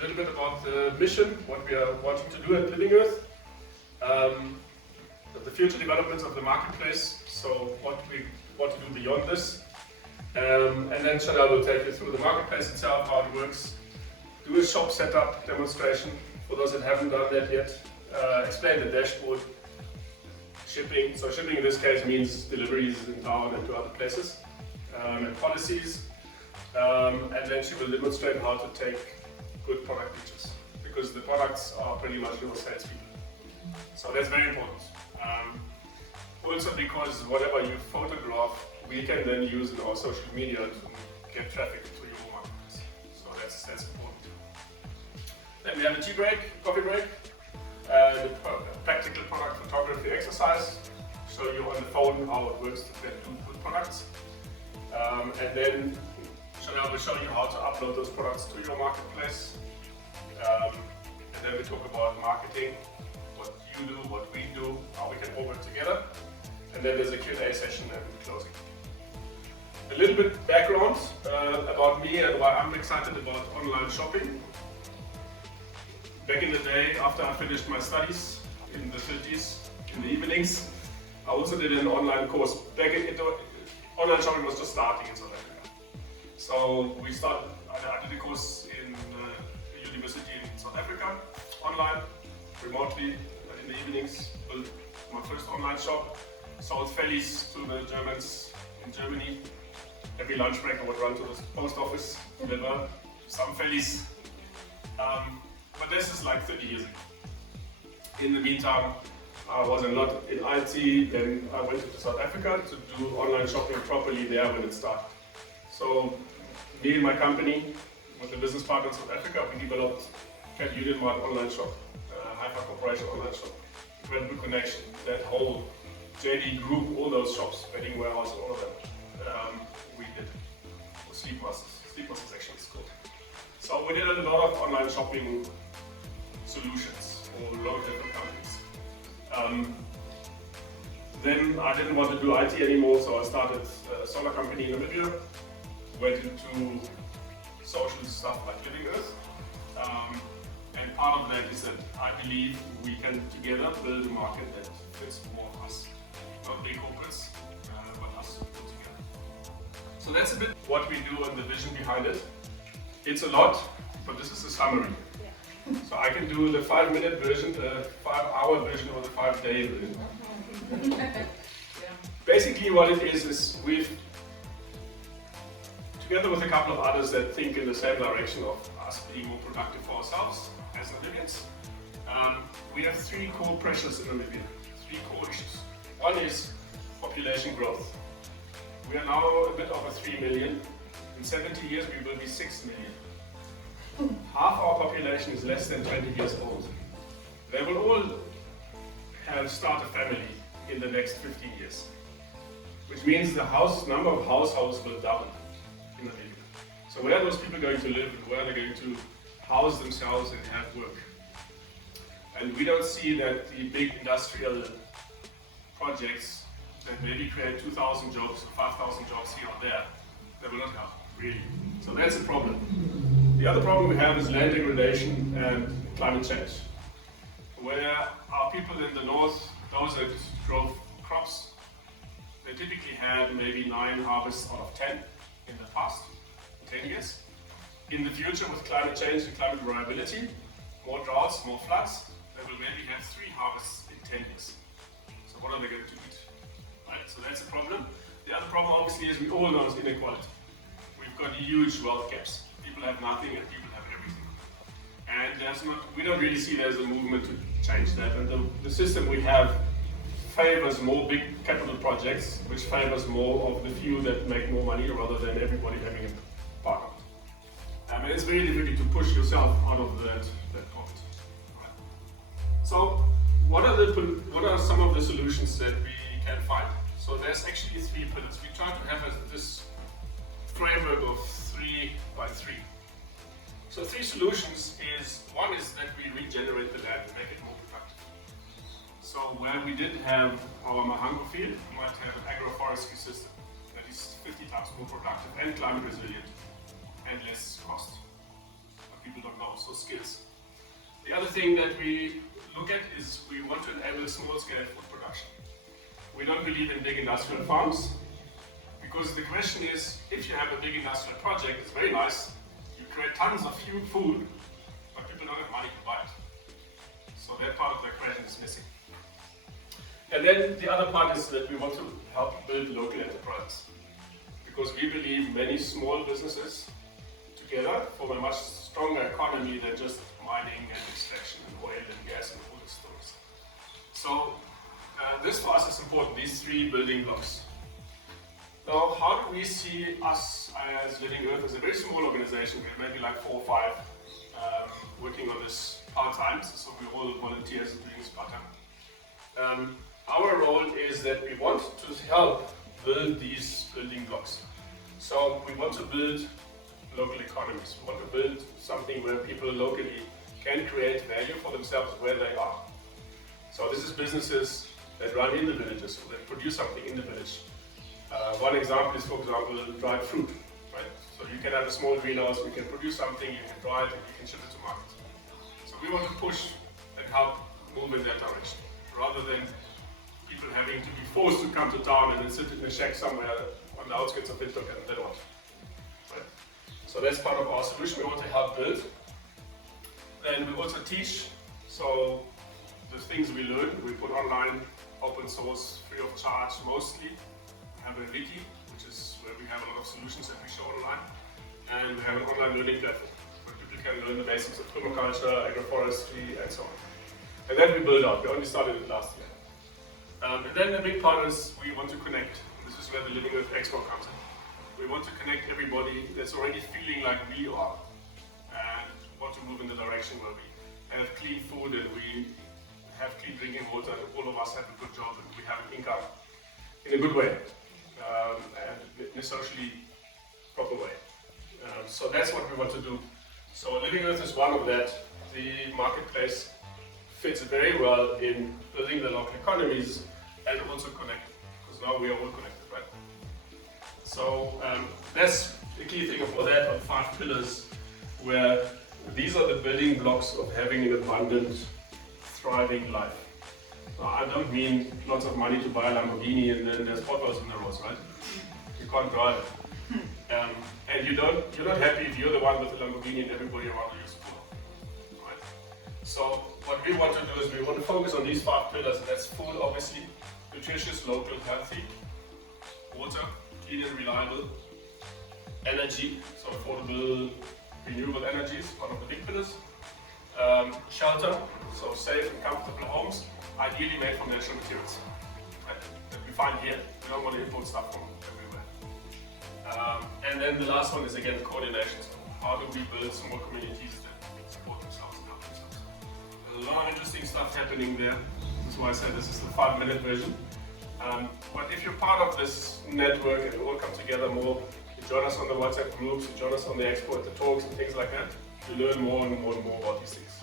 a little bit about the mission, what we are wanting to do at Living Earth, the future developments of the marketplace, so what we want to do beyond this, and then Chanel will take you through the marketplace itself, how it works, do a shop setup demonstration for those that haven't done that yet, explain the dashboard, shipping, so shipping in this case means deliveries in town and to other places, and policies, and then she will demonstrate how to take good product pictures, because the products are pretty much your salespeople. So that's very important. Also because whatever you photograph, we can then use in our social media to get traffic to your marketplace. So that's important. Then we have a tea break, coffee break, and a practical product photography exercise. Show you on the phone how it works to get good products. And then Chanel will show you how to upload those products to your marketplace. And then we talk about marketing, what you do, what we do, how we can all work together. And then there's a Q&A session and closing. A little bit background about me and why I'm excited about online shopping. Back in the day, after I finished my studies in the 30s, in the evenings, I also did an online course. Online shopping was just starting in South Africa. So I did a course in a university in South Africa, online, remotely, in the evenings, built my first online shop, sold fellies to the Germans in Germany. Every lunch break I would run to the post office, deliver some fellies. But this is like 30 years ago. In the meantime, I was a lot in IT, then I went to South Africa to do online shopping properly there when it started. So me and my company, with the business partner in South Africa, we developed Cat Union Mart online shop, Hi-Fi Corporation online shop, Incredible Connection, that whole JD Group, all those shops, Bedding Warehouse, all of them, we did. Or Sleepmasters actually it's called. So we did a lot of online shopping solutions for a lot of different companies. Then I didn't want to do IT anymore, so I started a solar company in Namibia, went into social stuff like Living Earth. And part of that is that I believe we can together build a market that fits more of us. Not big corporates, but us put together. So that's a bit what we do and the vision behind it. It's a lot, but this is a summary. So I can do the 5-minute version, the 5-hour version, or the 5-day version. Basically what it is we've, together with a couple of others that think in the same direction of us being more productive for ourselves as Namibians, we have 3 core pressures in Namibia, 3 core issues. One is population growth. We are now a bit over 3 million. In 70 years we will be 6 million. Half our population is less than 20 years old. They will all start a family in the next 15 years. Which means the number of households will double in Namibia. So where are those people going to live and where are they going to house themselves and have work? And we don't see that the big industrial projects that maybe create 2,000 jobs or 5,000 jobs here or there, they will not help, really. So that's a problem. The other problem we have is land degradation and climate change. Where our people in the north, those that grow crops, they typically had maybe 9 harvests out of 10 in the past, 10 years. In the future, with climate change and climate variability, more droughts, more floods, they will maybe have 3 harvests in 10 years. So what are they going to eat? Right? So that's a problem. The other problem, obviously, is we all know is inequality. We've got huge wealth gaps. People have nothing and people have everything. And we don't really see there's a movement to change that. And the system we have favors more big capital projects, which favors more of the few that make more money rather than everybody having a part of it. And it's very difficult to push yourself out of that point. Right? So what are some of the solutions that we can find? So there's actually 3 pillars. We try to have this framework of 3 by 3. So 3 solutions is, one is that we regenerate the land and make it more productive. So where we did have our Mahango field, we might have an agroforestry system that is 50 times more productive and climate resilient and less cost. But people don't know. also skills. The other thing that we look at is we want to enable small-scale food production. We don't believe in big industrial farms, because the question is, if you have a big industrial project, it's very nice, you create tons of food, but people don't have money to buy it. So that part of the equation is missing. And then the other part is that we want to help build local enterprises, because we believe many small businesses together form a much stronger economy than just mining and extraction and oil and gas and all these stories. So this for us is important, these three building blocks. Now, how do we see us as Living Earth as a very small organization? We're maybe like 4 or 5 working on this part-time, so we're all volunteers doing this part-time. Our role is that we want to help build these building blocks. So we want to build local economies. We want to build something where people locally can create value for themselves where they are. So this is businesses that run in the villages, so that produce something in the village. One example is, for example, dried fruit, right? So you can have a small greenhouse, we can produce something, you can dry it, and you can ship it to market. So we want to push and help move in that direction, rather than people having to be forced to come to town and then sit in a shack somewhere on the outskirts of Windhoek and they don't. Right? So that's part of our solution. We want to help build. And we also teach. So the things we learn, we put online, open source, free of charge mostly. We have a wiki, which is where we have a lot of solutions that we show online. And we have an online learning platform where people can learn the basics of permaculture, agroforestry, and so on. And then we build out. We only started it last year. And then the big part is we want to connect. This is where the Living Earth Expo comes in. We want to connect everybody that's already feeling like we are and want to move in the direction where we have clean food and we have clean drinking water and all of us have a good job and we have an income in a good way and in a socially proper way. So that's what we want to do. So Living Earth is one of that. The marketplace fits very well in building the local economies and also connected, because now we are all connected, right? So that's the key thing for that on 5 pillars, where these are the building blocks of having an abundant, thriving life. Now, I don't mean lots of money to buy a Lamborghini and then there's potholes in the roads, right? You can't drive it. And you're not happy if you're the one with the Lamborghini and everybody around you is poor, right? So what we want to do is we want to focus on these 5 pillars, and that's food, obviously, nutritious, local, healthy, water, clean and reliable, energy, so affordable, renewable energy is one of the big pillars, shelter, so safe and comfortable homes, ideally made from natural materials, right, that we find here. We don't want to import stuff from everywhere. And then the last one is again coordination. So how do we build small communities that support themselves and help themselves? There's a lot of interesting stuff happening there. That's why I said this is the 5-minute version. But if you're part of this network and we all come together more, you join us on the WhatsApp groups, you join us on the expo at the talks and things like that, you learn more and more and more about these things.